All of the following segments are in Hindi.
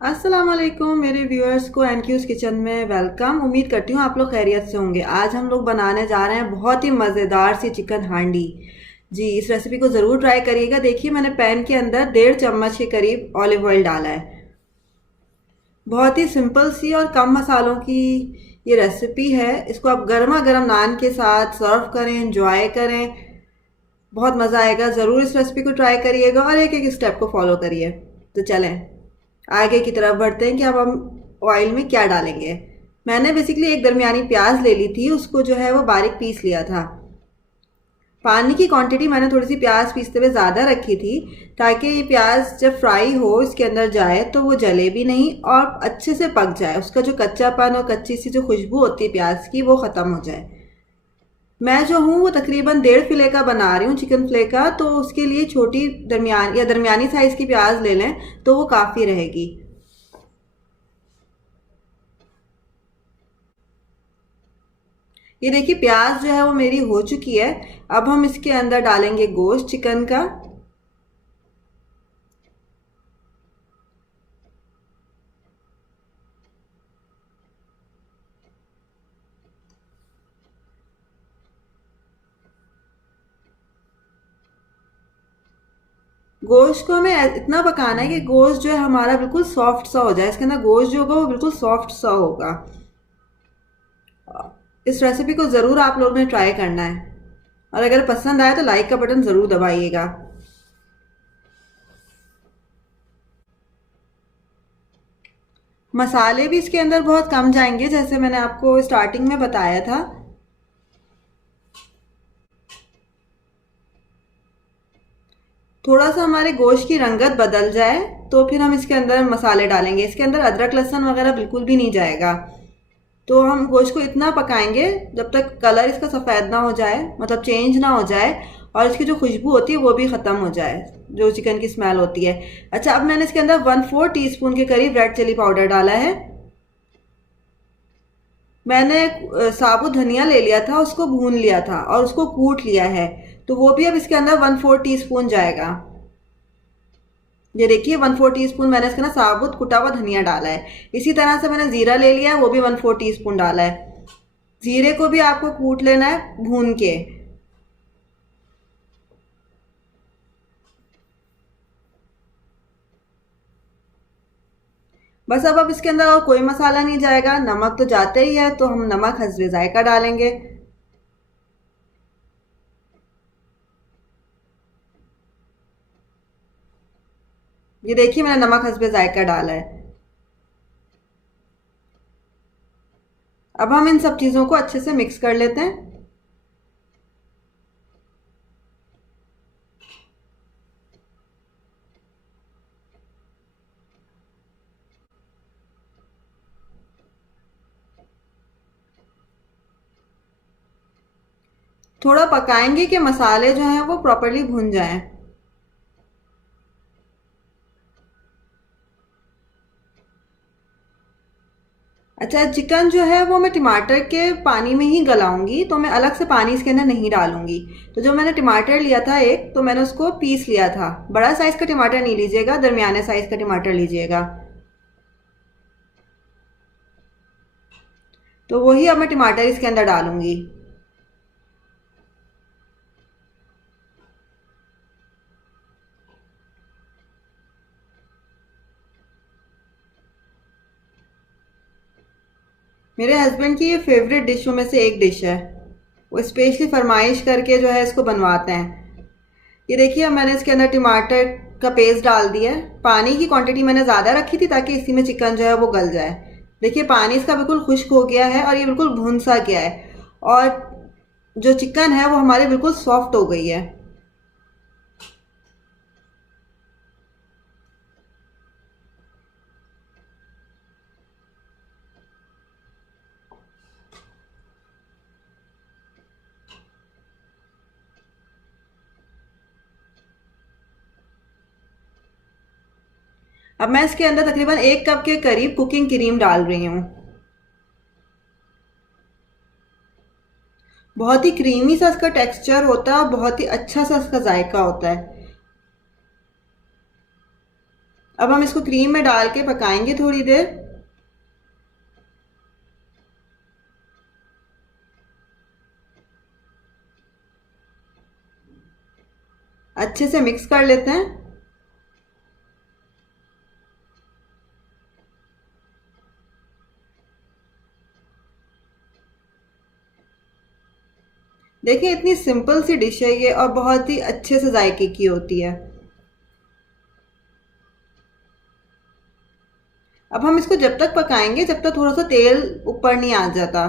अस्सलाम वालेकुम मेरे व्यूअर्स को एनक्यूज किचन में वेलकम। उम्मीद करती हूँ आप लोग खैरियत से होंगे। आज हम लोग बनाने जा रहे हैं बहुत ही मज़ेदार सी चिकन हांडी। जी, इस रेसिपी को ज़रूर ट्राई करिएगा। देखिए, मैंने पैन के अंदर 1.5 चम्मच के करीब ऑलिव ऑयल डाला है। बहुत ही सिंपल सी और कम मसालों की ये रेसिपी है। इसको आप गर्मा गर्म नान के साथ सर्व करें, एंजॉय करें, बहुत मज़ा आएगा। ज़रूर इस रेसिपी को ट्राई करिएगा और एक एक स्टेप को फॉलो करिए। तो चलें आगे की तरफ बढ़ते हैं कि अब हम ऑयल में क्या डालेंगे। मैंने बेसिकली एक दरमियानी प्याज ले ली थी, उसको जो है वो बारीक पीस लिया था। पानी की क्वांटिटी मैंने थोड़ी सी प्याज पीसते हुए ज़्यादा रखी थी, ताकि ये प्याज जब फ्राई हो इसके अंदर जाए तो वो जले भी नहीं और अच्छे से पक जाए। उसका जो कच्चापन और कच्ची सी जो खुशबू होती है प्याज की, वो ख़त्म हो जाए। मैं जो हूँ वो तकरीबन 1.5 फिले का बना रही हूँ, चिकन फिले का। तो उसके लिए छोटी दरमियानी साइज़ की प्याज ले लें तो वो काफ़ी रहेगी। ये देखिए, प्याज जो है वो मेरी हो चुकी है। अब हम इसके अंदर डालेंगे गोश्त चिकन का। गोश्त को हमें इतना पकाना है कि गोश्त जो है हमारा बिल्कुल सॉफ्ट सा हो जाए। इसके अंदर गोश्त जो होगा वो बिल्कुल सॉफ्ट सा होगा। इस रेसिपी को ज़रूर आप लोगों ने ट्राई करना है और अगर पसंद आए तो लाइक का बटन ज़रूर दबाइएगा। मसाले भी इसके अंदर बहुत कम जाएंगे, जैसे मैंने आपको स्टार्टिंग में बताया था। थोड़ा सा हमारे गोश्त की रंगत बदल जाए तो फिर हम इसके अंदर मसाले डालेंगे। इसके अंदर अदरक लहसुन वगैरह बिल्कुल भी नहीं जाएगा। तो हम गोश्त को इतना पकाएंगे जब तक कलर इसका सफ़ेद ना हो जाए, मतलब चेंज ना हो जाए, और इसकी जो खुशबू होती है वो भी ख़त्म हो जाए, जो चिकन की स्मेल होती है। अच्छा, अब मैंने इसके अंदर 1/4 टीस्पून के करीब रेड चिली पाउडर डाला है। मैंने साबुत धनिया ले लिया था, उसको भून लिया था और उसको कूट लिया है। तो वो भी अब इसके अंदर 1/4 टीस्पून जाएगा। ये देखिए, 1/4 टीस्पून मैंने इसके ना साबुत कुटा हुआ धनिया डाला है। इसी तरह से मैंने ज़ीरा ले लिया है, वो भी 1/4 टीस्पून डाला है। ज़ीरे को भी आपको कूट लेना है भून के। बस अब इसके अंदर और कोई मसाला नहीं जाएगा। नमक तो जाते ही है, तो हम नमक हस्बे जायका डालेंगे। ये देखिए, मैंने नमक हस्बे जायका डाला है। अब हम इन सब चीज़ों को अच्छे से मिक्स कर लेते हैं। थोड़ा पकाएंगे कि मसाले जो हैं वो प्रॉपरली भुन जाएं। अच्छा, चिकन जो है वो मैं टमाटर के पानी में ही गलाऊंगी, तो मैं अलग से पानी इसके अंदर नहीं डालूंगी। तो जो मैंने टमाटर लिया था एक, तो मैंने उसको पीस लिया था। बड़ा साइज़ का टमाटर नहीं लीजिएगा, दरमियाने साइज़ का टमाटर लीजिएगा। तो वही अब मैं टमाटर इसके अंदर डालूंगी। मेरे हस्बैंड की ये फेवरेट डिशों में से एक डिश है। वो स्पेशली फरमाइश करके जो है इसको बनवाते हैं। ये देखिए, अब मैंने इसके अंदर टमाटर का पेस्ट डाल दिया है। पानी की क्वांटिटी मैंने ज़्यादा रखी थी ताकि इसी में चिकन जो है वो गल जाए। देखिए, पानी इसका बिल्कुल खुश्क हो गया है और ये बिल्कुल भुन सा गया है। और जो चिकन है वो हमारी बिल्कुल सॉफ्ट हो गई है। अब मैं इसके अंदर तकरीबन 1 कप के करीब कुकिंग क्रीम डाल रही हूँ। बहुत ही क्रीमी सा इसका टेक्सचर होता है और बहुत ही अच्छा सा इसका जायका होता है। अब हम इसको क्रीम में डाल के पकाएंगे थोड़ी देर। अच्छे से मिक्स कर लेते हैं। देखिए इतनी सिंपल सी डिश है ये और बहुत ही अच्छे से जायके की होती है। अब हम इसको जब तक पकाएंगे जब तक थोड़ा सा तेल ऊपर नहीं आ जाता।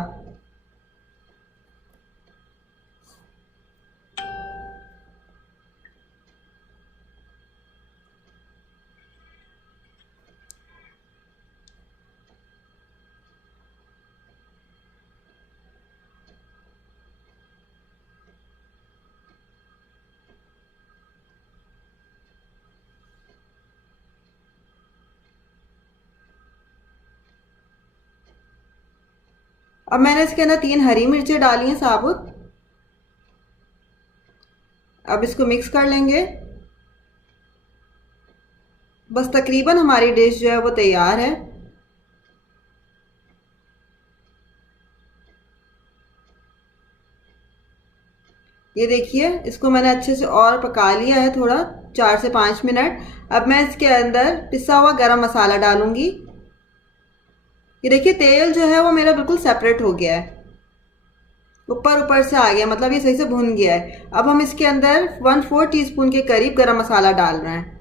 अब मैंने इसके अंदर 3 हरी मिर्चें डाली हैं साबुत। अब इसको मिक्स कर लेंगे। बस तकरीबन हमारी डिश जो है वो तैयार है। ये देखिए इसको मैंने अच्छे से और पका लिया है थोड़ा 4 से 5 मिनट। अब मैं इसके अंदर पिसा हुआ गरम मसाला डालूंगी। ये देखिए तेल जो है वो मेरा बिल्कुल सेपरेट हो गया है, ऊपर ऊपर से आ गया, मतलब ये सही से भुन गया है। अब हम इसके अंदर 1/4 टीस्पून के करीब गरम मसाला डाल रहे हैं।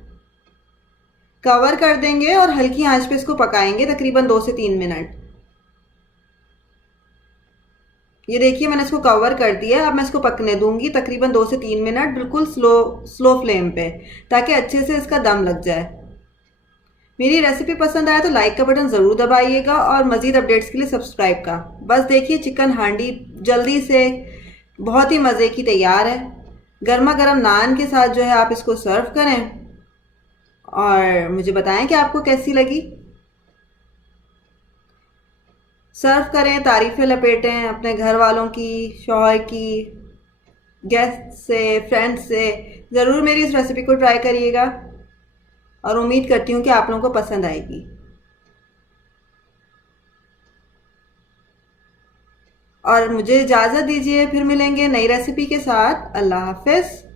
कवर कर देंगे और हल्की आंच पे इसको पकाएंगे तकरीबन 2 से 3 मिनट। ये देखिए मैंने इसको कवर कर दिया। अब मैं इसको पकने दूंगी तकरीबन 2 से 3 मिनट बिल्कुल स्लो फ्लेम पे, ताकि अच्छे से इसका दम लग जाए। मेरी रेसिपी पसंद आया तो लाइक का बटन ज़रूर दबाइएगा और मज़ीद अपडेट्स के लिए सब्सक्राइब का। बस देखिए चिकन हांडी जल्दी से बहुत ही मज़े की तैयार है। गर्मा गर्म नान के साथ जो है आप इसको सर्व करें और मुझे बताएं कि आपको कैसी लगी। सर्व करें, तारीफ़ें लपेटें अपने घर वालों की, शौहर की, गेस्ट से, फ्रेंड्स से। ज़रूर मेरी इस रेसिपी को ट्राई करिएगा और उम्मीद करती हूँ कि आप लोगों को पसंद आएगी। और मुझे इजाज़त दीजिए, फिर मिलेंगे नई रेसिपी के साथ। अल्लाह हाफ़िज़।